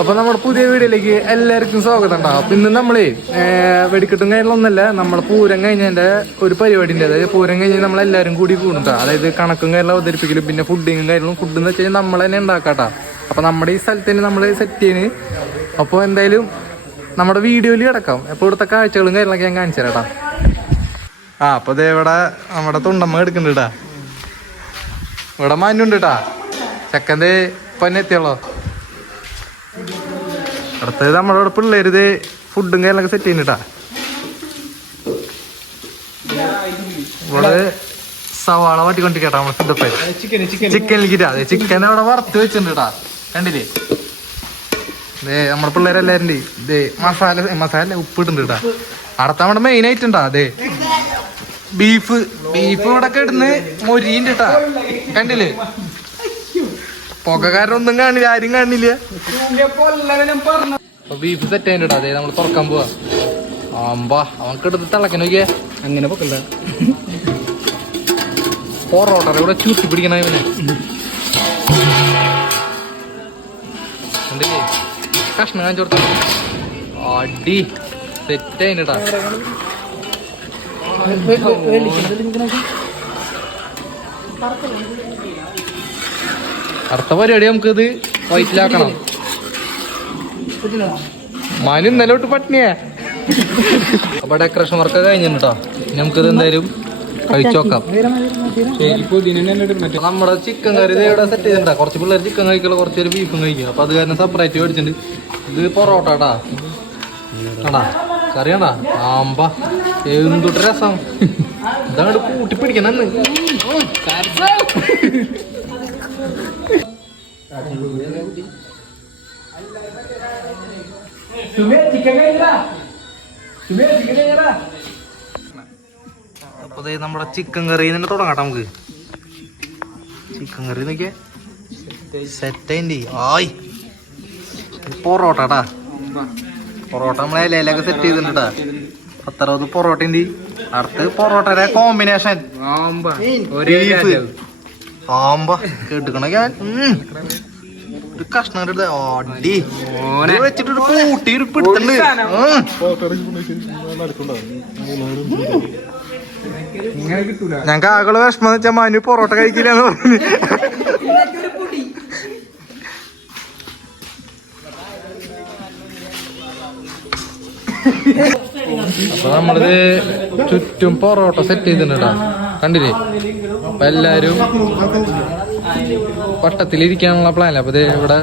അപ്പൊ നമ്മുടെ പുതിയ വീഡിയോയിലേക്ക് എല്ലാവർക്കും സ്വാഗതം പിന്നെ ഇന്ന് നമ്മളേ വെടിക്കെട്ടും കാര്യങ്ങളൊന്നല്ല നമ്മളെ പൂരം കഴിഞ്ഞതിന്റെ ഒരു പരിപാടി ഉണ്ട് അതായത് പൂരം കഴിഞ്ഞ് നമ്മൾ എല്ലാവരും കൂടി കൂടുണ്ടാ അതായത് കണക്കും കാര്യങ്ങളും അവതരിപ്പിക്കലും പിന്നെ ഫുഡിങ്ങും കാര്യങ്ങളും ഫുഡ് എന്ന് വെച്ചാൽ നമ്മൾ തന്നെ ഉണ്ടാക്കാട്ടാ അപ്പൊ നമ്മുടെ ഈ സ്ഥലത്തിന് നമ്മൾ സെറ്റ് ചെയ്യണ്. അപ്പോൾ എന്തായാലും നമ്മുടെ വീഡിയോയിൽ കിടക്കാം. അപ്പോൾ ഇവിടുത്തെ കാഴ്ചകളും കാര്യങ്ങളൊക്കെ ഞാൻ കാണിച്ചു ആ അപ്പൊ ദേ ഇവിടെ നമ്മുടെ തുണ്ടമ്മ എടുക്കുന്നുണ്ട് ഇവിടെ മഞ്ഞുണ്ട് കേട്ടാ ചെക്കന്റെ പൊന്നെത്തിയുള്ളോ അടുത്തത് നമ്മുടെ ഇവിടെ പിള്ളേര് ഇത് ഫുഡും കാര്യങ്ങളൊക്കെ സെറ്റ് ചെയ്യുന്നുട്ടാ. ഇവിടെ സവാള വാട്ടിക്കൊണ്ടിരിക്കട്ടാ നമ്മുടെ ഫുഡൊക്കെ ചിക്കൻ ലിക്കിട്ടാ അതെ ചിക്കൻ അവിടെ വറുത്ത് വെച്ചിട്ടുണ്ടാ. കണ്ടില്ലേ? ദേ നമ്മുടെ പിള്ളേരെല്ലാരും ദേ മസാല മസാല ഉപ്പിട്ടുണ്ട് കേട്ടാ അടുത്ത നമ്മുടെ മെയിൻ ആയിട്ട് ഉണ്ടാ അതെ ബീഫ് ബീഫ് ഇവിടെ കിടന്ന് മൊരിയുണ്ട് കേട്ടാ കണ്ടില്ലേ? പുകകാരൻ ഒന്നും കാണില്ല ആരും കാണില്ല. അപ്പൊ ബീഫ് സെറ്റ് ആയിട്ടാ അതെ നമ്മൾ തുറക്കാൻ പോവാ. ആമ്പാ അവൻ എടുത്ത് തിളക്കാൻ നോക്കിയേ. അങ്ങനെ പൊക്കണ്ട. പൊറോട്ട ഇവിടെ ചൂട്ടി പിടിക്കണ ഇവനെ. കണ്ടില്ലേ കഷ്ണം കാണിച്ചു കൊടുത്ത. അടി സെറ്റ് ആയിട്ടാ അടുത്ത പരിപാടി നമുക്കിത് വയറ്റിലാക്കണം. മനു ഇന്നലെ തൊട്ട് പട്ടിണിയാ. അപ്പൊ ഡെക്കറേഷൻ വർക്ക് കഴിഞ്ഞിട്ടോ നമുക്കിത് എന്തായാലും കഴിച്ചോക്കാം നമ്മുടെ ചിക്കൻ കറി ഇവിടെ സെറ്റ് ചെയ്തിട്ടുണ്ടാ? കുറച്ച് പിള്ളേർ ചിക്കൻ കഴിക്കല കുറച്ച് പേര് ബീഫും കഴിക്കും. അപ്പൊ അത് കാരണം സെപ്പറേറ്റ് മേടിച്ചിട്ടുണ്ട്. ഇത് പൊറോട്ടാടാ ആടാ കറിയാണ്ടാ ആമ്പ. എന്തുട്ട് രസം. ഇതങ്ങോട്ട് കൂട്ടി പിടിക്കണെന്ന് അപ്പൊ ദേ നമ്മുടെ ചിക്കൻ കറി തന്നെ തുടങ്ങാട്ടെ നമുക്ക്. ചിക്കൻ കറി നോക്കിയേ. സെറ്റ് ആയി. പൊറോട്ടടാ പൊറോട്ട നമ്മളെ ഇലയിലൊക്കെ സെറ്റ് ചെയ്തിട്ടുണ്ട് പത്തറുപത് പൊറോട്ട ഉണ്ട് അടുത്ത് പൊറോട്ടയുടെ കോമ്പിനേഷൻ ആമ്പ. കേട്ടുക്കണ ഞാൻ. ഒരു കഷ്ണം എടുത്ത് അടി. വെച്ചിട്ട് ഒരു കൂട്ടി ഒരു പിടുത്തുണ്ട് ഞങ്ങൾക്ക് ആകൾ വിഷമം എന്ന് വെച്ചാൽ മനു പൊറോട്ട കഴിക്കില്ല എന്ന് പറഞ്ഞു. അപ്പൊ നമ്മളിത് ചുറ്റും പൊറോട്ട സെറ്റ് ചെയ്തിട്ടുണ്ടാ കണ്ടില്ലേ? അപ്പൊ എല്ലാരും വട്ടത്തിലിരിക്കാനുള്ള പ്ലാൻ അപ്പൊ ഇവിടെ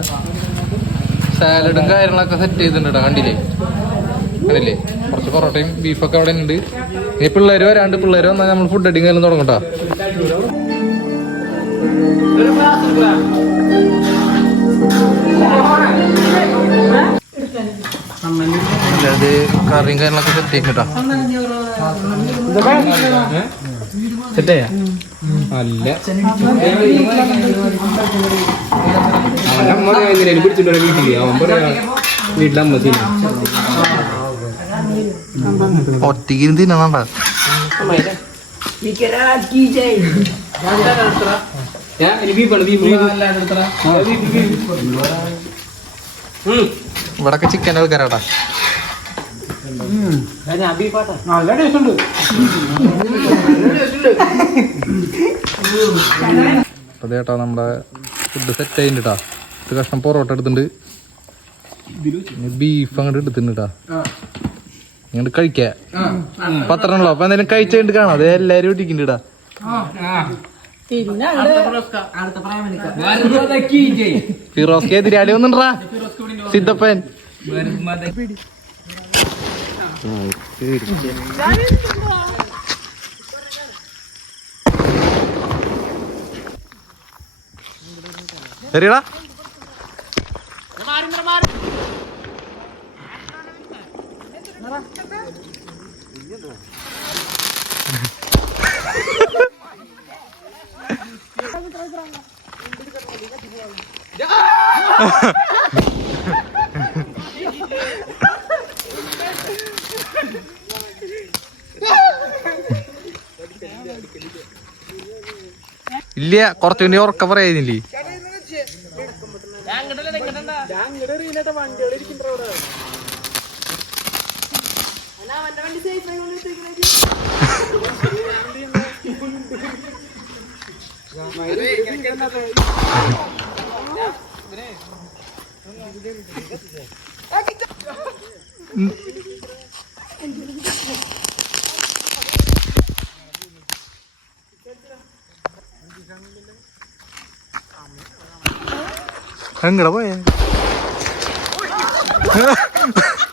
സാലഡും കാര്യങ്ങളൊക്കെ സെറ്റ് ചെയ്തിട്ടുണ്ട് കണ്ടില്ലേ? കണ്ടില്ലേ? കുറച്ച് പൊറോട്ടയും ബീഫൊക്കെ അവിടെ ഉണ്ട്. ഇനി പിള്ളേരോ രണ്ട് പിള്ളേരോ വന്നാൽ നമ്മൾ ഫുഡ് അടിക്കാൻ തുടങ്ങട്ടോ അത് കറിയും കാര്യങ്ങളൊക്കെ സെറ്റ് ചെയ്തിട്ടാ സെറ്റയാ അല്ല. അവൻ അമ്മ എങ്ങനെയാലും പിടിച്ചിട്ട് വീട്ടിൽ. അവൻ പറയാ വീട്ടിലെ അമ്മ തിന്നു ഒറ്റയ്ക്ക് തിന്നണ്ട ഇവിടൊക്കെ ചിക്കൻ ആൾക്കാരാട്ടാ നല്ല ചേട്ടാ നമ്മുടെ ഫുഡ് സെറ്റ് ആയിട്ടാ ഇത് കഷ്ണം പൊറോട്ട എടുത്തിട്ടുണ്ട്. ബീഫ് അങ്ങോട്ട് എടുത്തിട്ടാ ഇങ്ങോട്ട് കഴിക്കാ. പത്രണല്ലോ അപ്പൊ എന്തായാലും കഴിച്ചിട്ട് കാണാം. അത് എല്ലാരും ഇട്ടിട്ടുണ്ടാ ഫിറോസ്ക്ക് എതിരാളി ഒന്നുണ്ടാ സിദ്ധപ്പൻ. ശരിടാ ഇല്ല കുറച്ചുകൂടി ഉറക്കം പറയാനില്ലേ എങ്ങടെ പോയേ?